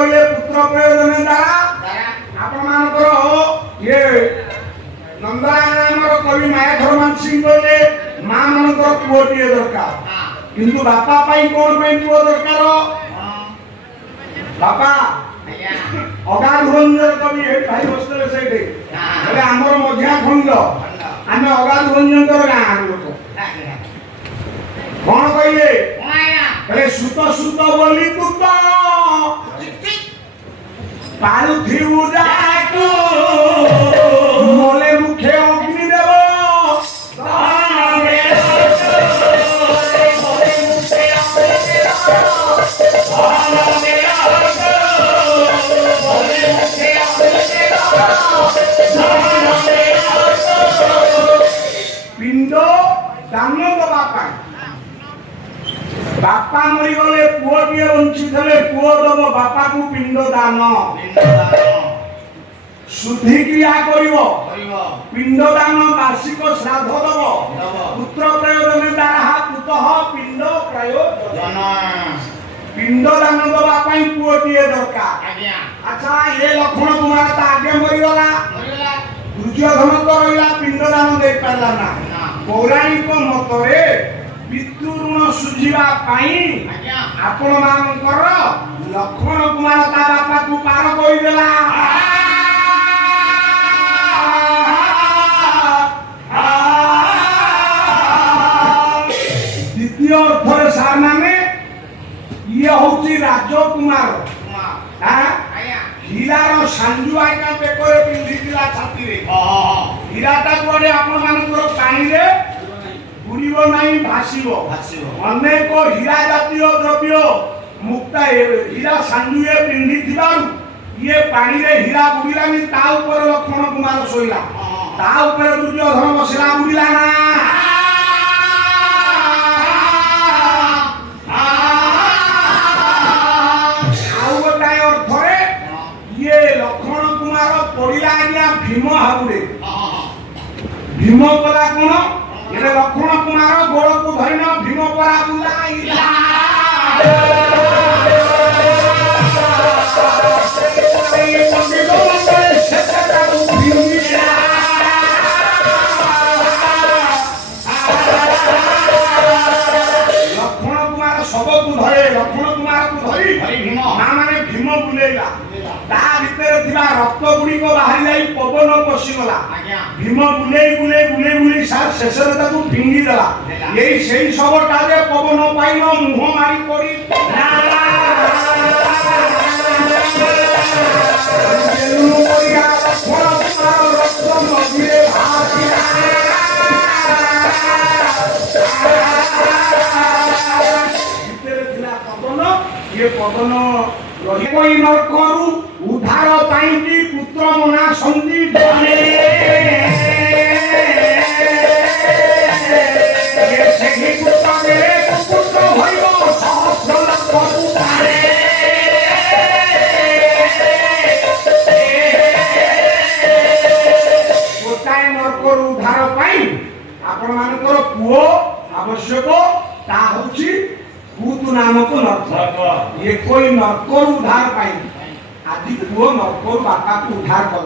କହିଲେ ପୁତ୍ର ପ୍ରୟୋଜନ ଦ୍ୱାରା ଆପଣ ମାନଙ୍କର ଇଏ ନନ୍ଦରାୟଣର କବି ମାୟାଧର ସିଂ କହିଲେ ମା ମାନଙ୍କର ପୁଅଟିଏ ଦରକାର, କିନ୍ତୁ ବାପା ପାଇଁ କଣ ପାଇଁ ପୁଅ ଦରକାର? ବାପା ଅଗାଧ ଭଞ୍ଜନ କବି ଭାଇ ବସିଥିଲେ ସେଇଠି ହେଲେ ଆମର ମଝିଆ ଖଣ୍ଡ ଆମେ ଅଗାଧ ଭଞ୍ଜନଙ୍କର ଗାଁ ଲୋକ କଣ କହିଲେ? ସୁତ ସୁତ ବୋଲି ତୁ ତ ପାରୁଥିବୁ ଯାକୁ ମଲେ ମୁଖେ ଅଗ୍ନି ଦେବ ପିଣ୍ଡ ଦାନ ଦେବା ପାଇଁ ବାପା ମରିଗଲେ ପୁଅଟିଏ ବଞ୍ଚିଥିଲେ ପୁଅ ଦବ ବାପାକୁ ପିଣ୍ଡ ଦାନ ଶୁଦ୍ଧି କ୍ରିୟା କରିବ ପିଣ୍ଡ ଦାନ ବାର୍ଷିକ ଶ୍ରାଦ୍ଧ ଦବ ପୁତ୍ର ପ୍ରୟୋଜନ ଦ୍ୱାରା ପୁତଃ ପିଣ୍ଡ ପ୍ରୟୋଜନ ପିଣ୍ଡ ଦାନ ଦେବା ପାଇଁ ପୁଅଟିଏ ଦରକାର। ଆଚ୍ଛା ଏ ଲକ୍ଷ୍ମଣ କୁମାର ତା ଆଗେ ମରିଗଲା, ଦୁର୍ଯ୍ୟୋଧନ ତ ରହିଲା ପିଣ୍ଡ ଦାନ ଦେଇପାରିଲା ନା। ପୌରାଣିକ ମତରେ ପିତୃ ଋଣ ସୁଝିବା ପାଇଁ ଆପଣ ମାନଙ୍କର ଲକ୍ଷ୍ମଣ କୁମାର ତା ବାପାକୁ ପାର କରିଦେଲା। ଦ୍ୱିତୀୟ ଅର୍ଥରେ ସାର୍ ମାନେ ଇଏ ହଉଛି ରାଜକୁମାର, ହୀରାର ସାଞ୍ଜୁ ଆଜ୍ଞା ବେକରେ ପିନ୍ଧିଥିଲା ଛାତିରେ, ହୀରାଟା କୁଆଡେ ଆପଣ ମାନଙ୍କର ପାଣିରେ ବୁଡ଼ିବ ନାହିଁ, ଭାସିବ। ଅନେକ ହୀରା ଜାତୀୟ ଦ୍ରବ୍ୟ ମୁକ୍ତା ହୀରା ସାଞ୍ଜୁଏ ପିନ୍ଧିଥିବାରୁ ଇଏ ପାଣିରେ ହୀରା ବୁଡ଼ିଲାନି, ତା ଉପରେ ଲକ୍ଷ୍ମଣ କୁମାର ଶୋଇଲା, ତା ଉପରେ ଦୁର୍ଯ୍ୟୋଧନ ବସିଲା, ବୁଡ଼ିଲା ନା। ଆଉ ଗୋଟାଏ ଅର୍ଥରେ ଇଏ ଲକ୍ଷ୍ମଣ କୁମାର ପଡ଼ିଲା ଆଜ୍ଞା ଭୀମ ହାବୁଡେ। ଭୀମ କଲା କଣ? ଏରେ ଲକ୍ଷ୍ମଣ କୁମାର ଗୋଳକୁ ଧରିନ ଭୀମ ପରା ବୁଲାଇଲା। ଲକ୍ଷ୍ମଣ କୁମାର ଶବକୁ ଧରେ, ଲକ୍ଷ୍ମଣ କୁମାରକୁ ଧରି ମା ମାନେ ଭୀମ ବୁଲେଇଲା, ତା ଭିତରେ ଥିବା ରକ୍ତ ଗୁଡିକ ବାହାରି ଯାଇ ପବନ ପଶିଗଲା। ଭୀମ ବୁଲେଇ ବୁଲେଇ ବୁଲେଇ ବୁଲେଇ ସାର୍ ଶେଷରେ ତାକୁ ଫିଙ୍ଗି ଦେଲା। ଏଇ ସେଇ ଶବଟାରେ ପବନ ପାଇନ ମୁହଁ ମାରି ପଡି ଭିତରେ ଥିଲା ପବନ, ଇଏ ପବନ ରହି ନ କରୁ ଉଦ୍ଧାର ପାଇଁ ପୁତ୍ର ମନା ସନ୍ଧି ଜଣେ ସେହି ପୁତ୍ରରେ ପୁତ୍ର ହୋଇବ ସହସ୍ର ଲକ୍ଷ ଉଦ୍ଧାରେ। ଗୋଟାଏ ନର୍କରୁ ଉଦ୍ଧାର ପାଇଁ ଆପଣ ମାନଙ୍କର ପୁଅ ଆବଶ୍ୟକ, ତା ହଉଛି ଭୂତ ନାମକ ନର୍କ। ଇଏ କୋଇ ନର୍କରୁ ଉଦ୍ଧାର ପାଇଁ ଆଜି ପୁଅ ନର୍କରୁ ବାପାକୁ ଉଦ୍ଧାର କର।